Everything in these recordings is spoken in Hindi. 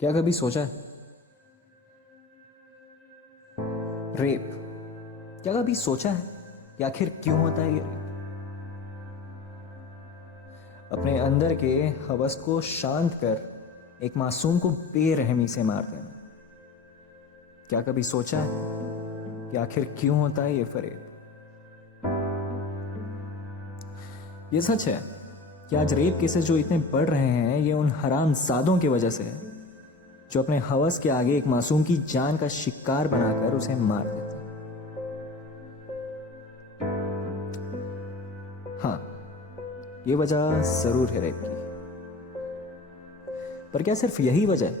क्या कभी सोचा है रेप? क्या कभी सोचा है कि आखिर क्यों होता है ये रेप? अपने अंदर के हवस को शांत कर एक मासूम को बेरहमी से मार देना। क्या कभी सोचा है कि आखिर क्यों होता है ये फरेब? ये सच है कि आज रेप केसेस जो इतने बढ़ रहे हैं ये उन हराम जादों की वजह से है जो अपने हवस के आगे एक मासूम की जान का शिकार बनाकर उसे मार देते हैं। हाँ, ये वजह जरूर है रेप की, पर क्या सिर्फ यही वजह है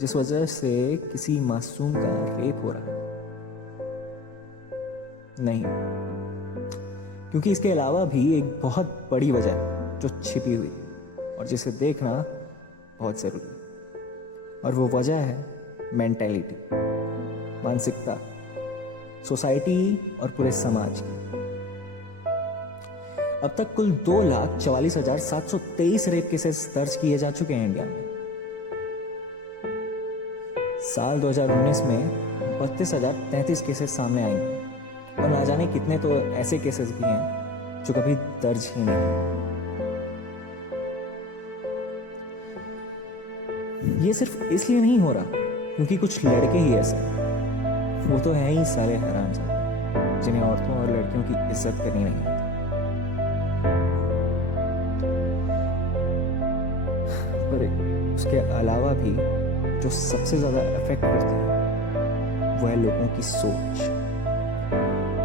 जिस वजह से किसी मासूम का रेप हो रहा है? नहीं, क्योंकि इसके अलावा भी एक बहुत बड़ी वजह है जो छिपी हुई है और जिसे देखना बहुत जरूरी है। और वो वजह है मेंटेलिटी, मानसिकता, सोसाइटी और पूरे समाज की। अब तक कुल 2,44,723 रेप केसेस दर्ज किए जा चुके हैं इंडिया में। साल 2019 में 32,033 केसेस सामने आएंगे और ना जाने कितने तो ऐसे केसेस भी हैं जो कभी दर्ज ही नहीं। ये सिर्फ इसलिए नहीं हो रहा क्योंकि कुछ लड़के ही ऐसे हैं। वो तो हैं ही साले हरामजादे जिन्हें औरतों और लड़कियों की इज्जत करनी नहीं आती। पर उसके अलावा भी जो सबसे ज्यादा इफेक्ट करती है वो है लोगों की सोच।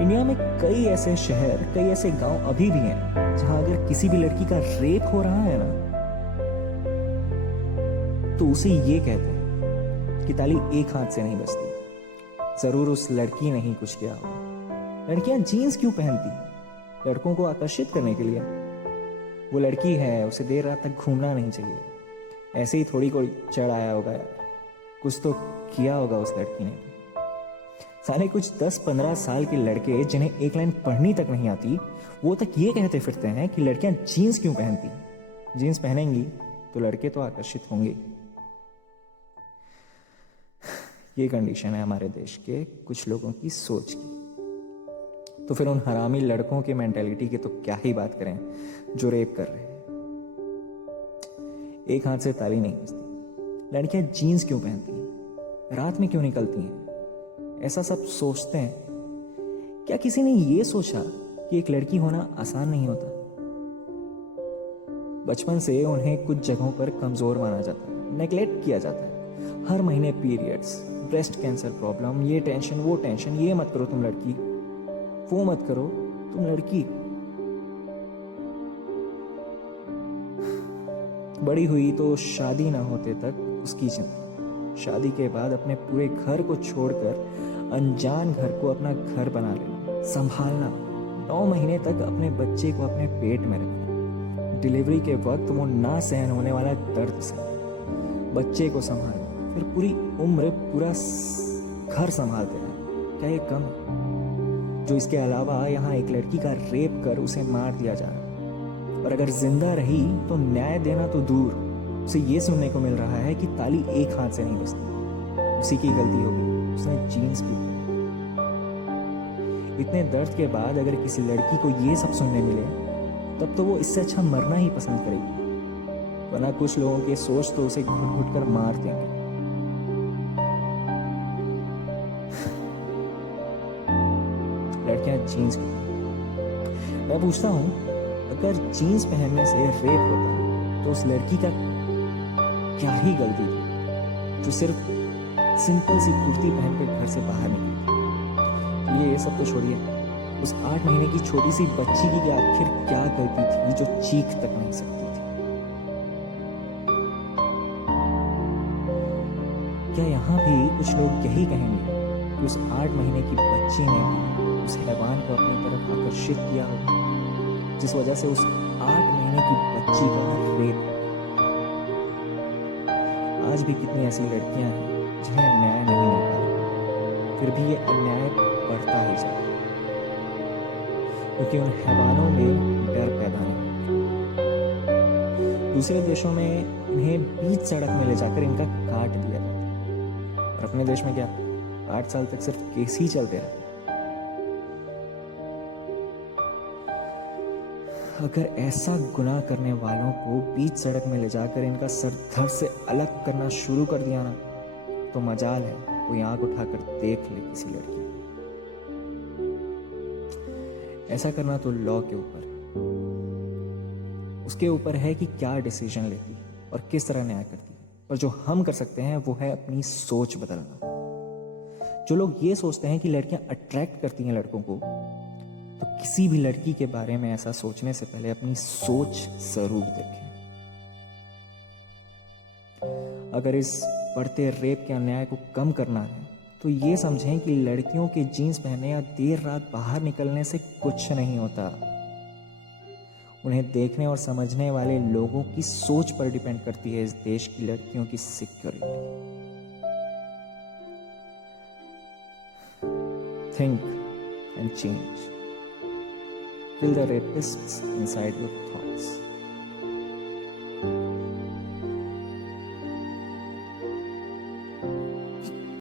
इंडिया में कई ऐसे शहर, कई ऐसे गांव अभी भी हैं जहां अगर किसी भी लड़की का रेप हो रहा है ना तो उसे ये कहते हैं कि ताली एक हाथ से नहीं बजती। जरूर उस लड़की ने ही कुछ किया होगा। लड़कियां जीन्स क्यों पहनती? लड़कों को आकर्षित करने के लिए। वो लड़की है, उसे देर रात तक घूमना नहीं चाहिए। ऐसे ही थोड़ी कोई चढ़ आया होगा यार, कुछ तो किया होगा उस लड़की ने। साले कुछ 10-15 साल के लड़के जिन्हें एक लाइन पढ़नी तक नहीं आती, वो तक ये कहते फिरते हैं कि लड़कियां जीन्स क्यों पहनती। जीन्स पहनेंगी तो लड़के तो आकर्षित होंगे। ये कंडीशन है हमारे देश के कुछ लोगों की सोच की। तो फिर उन हरामी लड़कों के मेंटेलिटी की तो क्या ही बात करें जो रेप कर रहे हैं। एक हाथ से ताली नहीं बजती। लड़कियां जीन्स क्यों पहनती हैं? रात में क्यों निकलती हैं? ऐसा सब सोचते हैं। क्या किसी ने ये सोचा कि एक लड़की होना आसान नहीं होता? बचपन से उन्हें कुछ जगहों पर कमजोर माना जाता है, नेग्लेक्ट किया जाता है। हर महीने पीरियड्स, ब्रेस्ट कैंसर प्रॉब्लम, ये टेंशन वो टेंशन, ये मत करो तुम लड़की, वो मत करो तुम लड़की। बड़ी हुई तो शादी ना होते तक उसकी जिंदगी, शादी के बाद अपने पूरे घर को छोड़कर अनजान घर को अपना घर बना लेना, संभालना, 9 महीने तक अपने बच्चे को अपने पेट में रखना, डिलीवरी के वक्त वो ना सहन होने वाला दर्द से बच्चे को संभालना, फिर पूरी उम्र पूरा घर संभालते रहना। क्या ये कम है? जो इसके अलावा यहाँ एक लड़की का रेप कर उसे मार दिया जा रहा है और अगर जिंदा रही तो न्याय देना तो दूर, उसे ये सुनने को मिल रहा है कि ताली एक हाथ से नहीं बजती। उसी की गलती होगी, उसने जीन्स पहनी। इतने दर्द के बाद अगर किसी लड़की को ये सब सुनने मिले तब तो वो इससे अच्छा मरना ही पसंद करेगी, वरना कुछ लोगों की सोच तो उसे घुट घुट कर मार देंगे। लड़कियां जीन्स क्यों? मैं पूछता हूं, अगर जीन्स पहनने से रेप होता तो उस लड़की का क्या ही गलती थी जो सिर्फ सिंपल सी कुर्ती पहनकर घर से बाहर निकली? ये सब तो छोड़िए, उस 8 महीने की छोटी सी बच्ची की आखिर क्या गलती थी जो चीख तक नहीं सकती थी? क्या यहाँ भी कुछ लोग यही कहेंगे कि उस 8 महीने की बच्ची ने भी उस हैवान को अपनी तरफ आकर्षित किया होगा जिस वजह से उस 8 महीने की बच्ची का रेप? आज भी कितनी ऐसी लड़कियां हैं जिन्हें न्याय नहीं मिल पा रहा, फिर भी ये अन्याय बढ़ता ही जा रहा है क्योंकि उन हैवानों में डर पैदा नहीं। दूसरे देशों में उन्हें बीच सड़क में ले जाकर इनका काट दिया जाता है। और अपने देश में क्या 8 साल तक सिर्फ केस ही चलते रहते। अगर ऐसा गुनाह करने वालों को बीच सड़क में ले जाकर इनका सर धड़ से अलग करना शुरू कर दिया ना, तो मजाल है कोई आंख उठाकर देख ले किसी लड़की। ऐसा करना तो लॉ के ऊपर है, उसके ऊपर है कि क्या डिसीजन लेती है और किस तरह न्याय करती है। पर जो हम कर सकते हैं वो है अपनी सोच बदलना। जो लोग ये सोचते हैं कि लड़कियां अट्रैक्ट करती हैं लड़कों को, तो किसी भी लड़की के बारे में ऐसा सोचने से पहले अपनी सोच जरूर देखें। अगर इस बढ़ते रेप के अन्याय को कम करना है तो ये समझें कि लड़कियों के जीन्स पहनने या देर रात बाहर निकलने से कुछ नहीं होता। उन्हें देखने और समझने वाले लोगों की सोच पर डिपेंड करती है इस देश की लड़कियों की security. Think and change. Kill the rapists inside your thoughts.